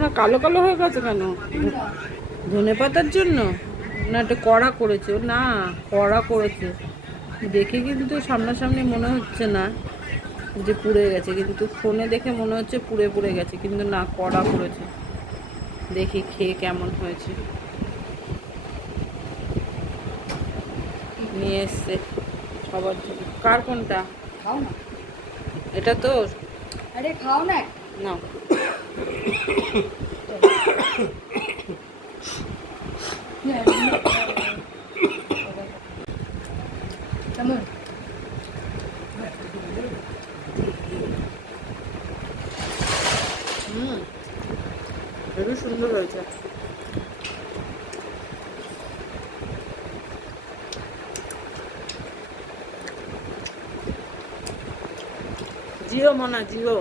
না কালো কালো হয়ে গেছে কেন? ধনে পাতার জন্য? না এটা কড়া করেছে? না, কড়া করেছে দেখে কিন্তু সামনাসামনি মনে হচ্ছে না যে পুড়ে গেছে, কিন্তু ফোনে দেখে মনে হচ্ছে পুড়ে পুড়ে গেছে, কিন্তু না, কড়া করেছে। দেখি খেয়ে কেমন হয়েছে। নিয়ে এসছে সবার জন্য। কার কোনটা? খাও না। এটা তোর? আরে খাও না। না, কেমন? খুবই সুন্দর হয়েছে। জিও মনা, জিও।